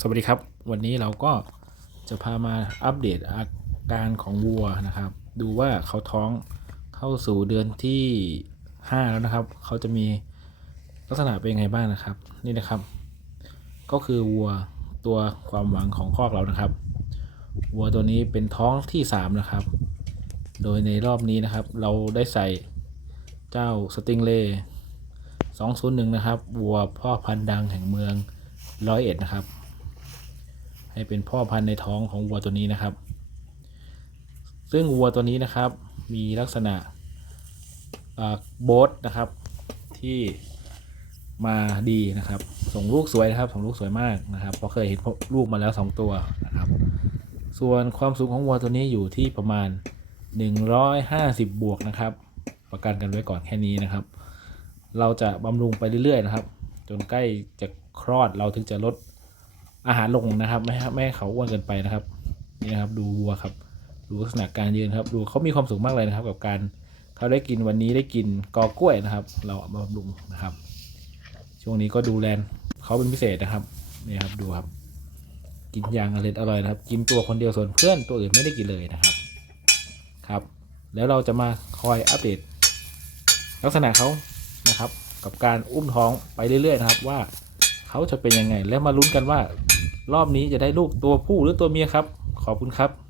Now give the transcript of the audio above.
สวัสดีครับ วันนี้เราก็จะพามาอัปเดตอาการของวัวนะครับ ดูว่าเขาท้องเข้าสู่เดือนที่ 5 แล้วนะครับ เขาจะมีลักษณะเป็นยังไงบ้างนะครับ นี่นะครับ ก็คือวัวตัวความหวังของคอกเรานะครับ วัวตัวนี้เป็นท้องที่ 3 นะครับ โดยในรอบนี้นะครับ เราได้ใส่เจ้าสติงเล่201 นะครับ วัวพ่อพันธุ์ดังแห่งเมืองร้อยเอ็ดนะครับ ให้เป็นพ่อพันธุ์ในท้องของวัวตัวนี้นะครับ ซึ่งวัวตัวนี้นะครับมีลักษณะโบทนะครับที่มาดีนะครับ ส่งลูกสวยนะครับส่งลูกสวยมากนะครับเพราะเคยเห็นลูกมาแล้ว 2 ตัวนะครับ ส่วนความสูงของวัวตัวนี้อยู่ที่ประมาณ 150 บวกนะครับ ประกันกันไว้ก่อนแค่นี้นะครับ เราจะบำรุงไปเรื่อยๆนะครับ จนใกล้จะคลอดเราถึงจะลด อาหารลงนะครับ ไม่ไม่ให้เขาอ้วนเกินไปนะครับ นี่นะครับ ดูวัวครับ ดูลักษณะการยืนครับ ดูเขามีความสุขมากเลยนะครับ กับการเขาได้กินวันนี้ได้กินกอกล้วยนะครับ เราเอามาบำรุงนะครับ ช่วงนี้ก็ดูแลเขาเป็นพิเศษนะครับนี่ครับดูครับ กินอย่างอร่อยอร่อยนะครับ กินตัวคนเดียวส่วนเพื่อนตัวอื่นไม่ได้กินเลยนะครับครับ แล้วเราจะมาคอยอัปเดต ลักษณะเขานะครับ กับการอุ้มท้องไปเรื่อยๆนะครับ ว่าเขาจะเป็นยังไง แล้วมาลุ้นกันว่า รอบนี้จะได้ลูกตัวผู้หรือตัวเมียครับ ขอบคุณครับ